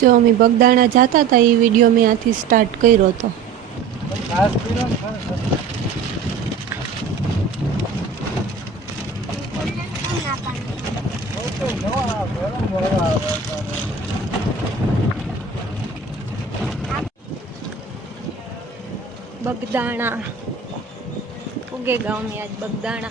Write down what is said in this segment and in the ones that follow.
जो अमी बगदाणा जाता था ये वीडियो में आथी स्टार्ट कर्यो तो बगदाणा उगे गांव में आज बगदाणा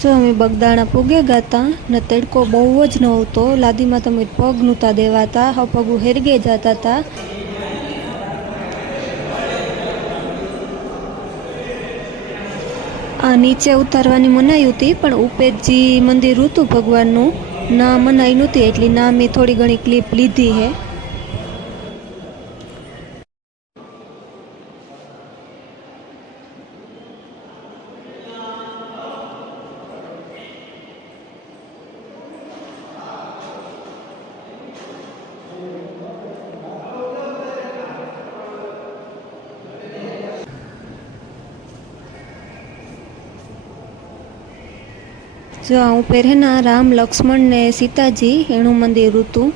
जो अमे बगदाणा पुगे गया न तड़को बहुज नहोतो लादी में तमे पग नता देवाता हाँ पगू हेरगे जाता था। आ नीचे उतारवानी मनाई होती पण उपेरजी मंदिर हतुं भगवाननुं ना मनाई नहोती एटले ना मैं थोड़ी घणी क्लिप लीधी है। जो आ ऊपर है ना राम लक्ष्मण ने सीताजी एनु मंदिर हतुं।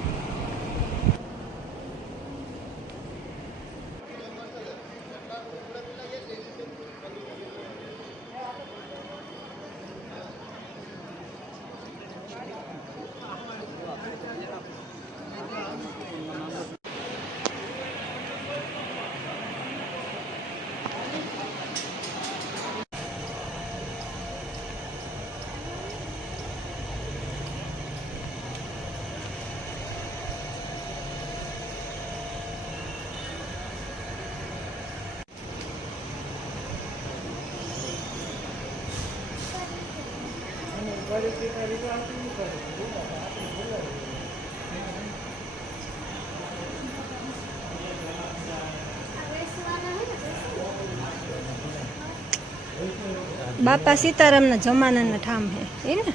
बापा सीताराम ना जमाना ना ठाम है ने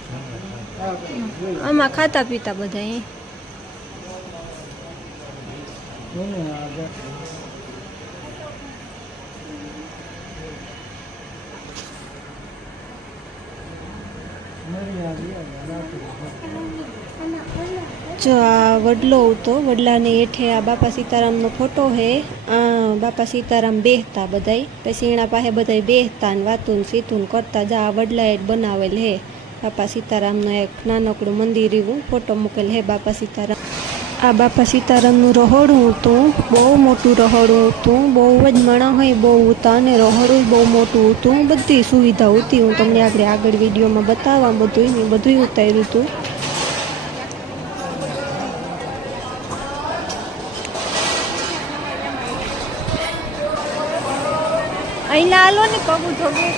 आमा खाता पीता बधाई जो आ वडलो तो वडला ने हेठे आ बापा सीताराम नो फोटो है। आ बापा सीताराम बेहता बधाई पछी एना पासे बधाई बेहता ने वातुं सीतुं करता जा वडला एट बनावेल है। बापा सीताराम नो एक नानकड़ुं मंदिर एवुं फोटो मूकेल है बापा सीताराम। आ बापा सीताराम नु रहोड़ुं हतुं बहु मोटुं रहोड़ुं हतुं बहु ज माणस बहु हता ने रहोड़ुं बहु मोटुं हतुं बधी सुविधा हती। हूँ तमने आगळ विडियो में बतावा बधुंय उतार्युं हतुं। अहींया आलो ने पगू धोगे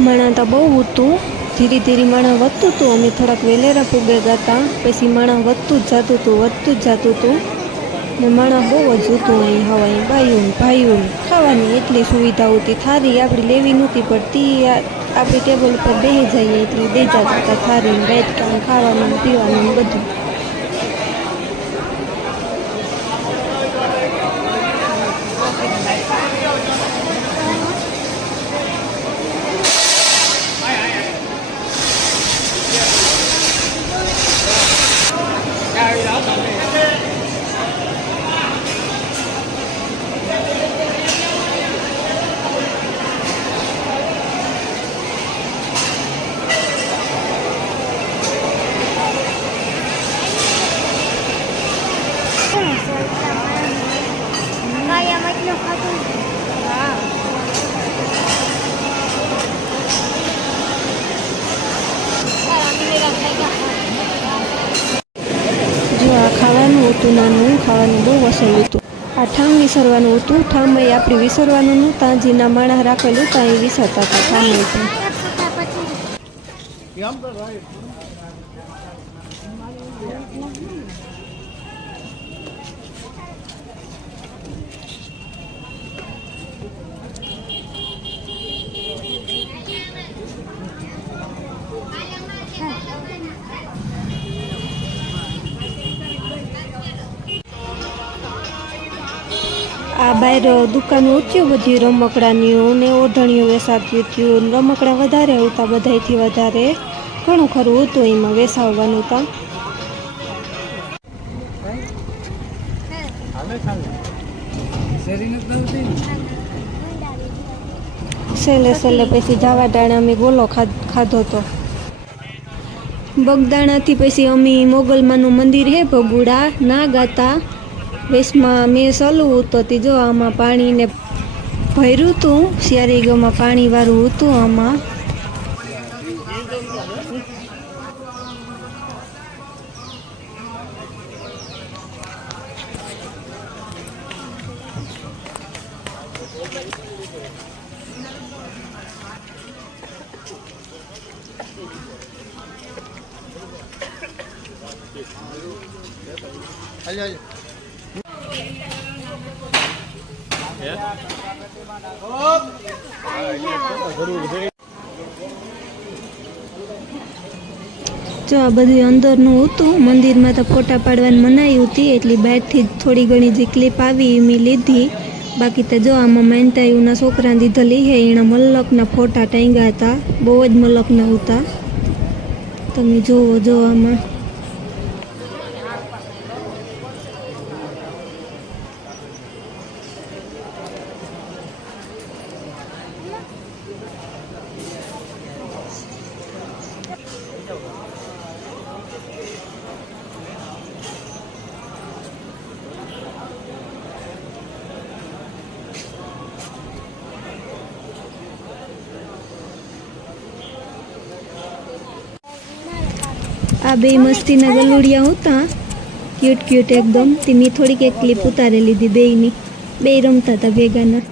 मणा तो बहु हतुं धीरे धीरे मणा वधतुं हतुं। अमे थोड़ाक वेलेरा पुग्या था पछी मणा वधतुं ज जातुं हतुं ने मणा बहु ज हतुं। अहीं हवे बायुं भाईओ खावानी एटली सुविधा होती। थारी आपणे लेवी नहोती पड़ती आपणे टेबल पर बेही जाईए एटले दई जता था थारी बेटका खावानुं पीवानुं बधुं। जो आ खावानुं हतुं नानुं खावानुं વિસરવાનું બહુ વસેલું હતું. આ ઠામ વિસરવાનું હતું. ઠામ એ આપણી વિસરવાનું નહોતું. તાંજીના માણસ રાખેલું ત્યાં એ વિસરતા હતા ઠામ પણ. આ બહાર દુકાનો ઉઠ્યું બધી રમકડાની ને ઓઢણીઓ વેસાતી થયું. રમકડા વધારે આવતા બધાયથી વધારે ઘણું ખરું હતું એમાં વેસાવવાનું તા. સેલે સેલે પછી જાવા ડાણા અમે ગોલો ખાધો તો. બગદાણાથી પછી અમે મોગલમાનું મંદિર હે ભગુડા ના ગાતા વેસમાં મેં સલું તો જો આમાં પાણીને ભર્યું હતું. શિયારીગમાં પાણી વાળું હતું આમાં. જો આ બધું અંદરનું હતું. મંદિરમાં તો ફોટા પાડવાની મનાઈ હતી એટલે બહારથી થોડી ઘણી જે ક્લિપ આવી એ મેં લીધી. બાકી તો જો આમાં માનતાયુના છોકરા દીધેલી હે એના મલકના ફોટા ટાંગ્યા હતા. બહુ જ મલકના હતા. તમે જોવો જો આમાં. આ બે મસ્તીના ગલુડિયા હતા ક્યુટ ક્યુટ એકદમ. તે મેં થોડીક એક ક્લિપ ઉતારી લીધી બેયની. બે રમતા હતા ભેગાના.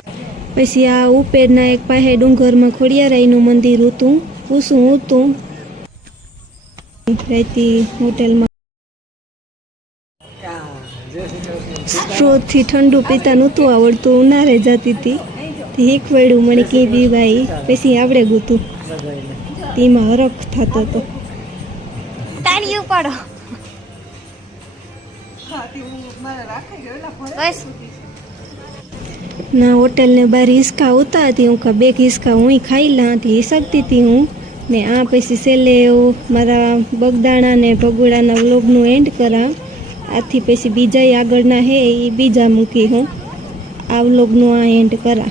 પછી આ ઉપેરના એક પાસે ડુંગરમાં ખોડિયારાયનું મંદિર હતું. પૂછું હતું રહેતી હોટેલમાં. સ્ટ્રોથી ઠંડુ પીતા નહોતું આવડતું. ઉનાળે જતી હતી શીખવાડ્યું મને કે પીવાય. પછી આવડે ગયું તેમાં હરખ થતો હતો. પડો ના હોટેલ ને બાર હિસકા ઉતા હતી. હું બે હિસકા હું ખાઈ લા હતી શકતી હતી હું ને. આ પછી છેલ્લે મારા બગદાણા ને ભગુડાના વ્લોગનું એન્ડ કરા. આથી પછી બીજા આગળના હે એ બીજા મૂકી હું. આ વ્લોગનું આ એન્ડ કરા.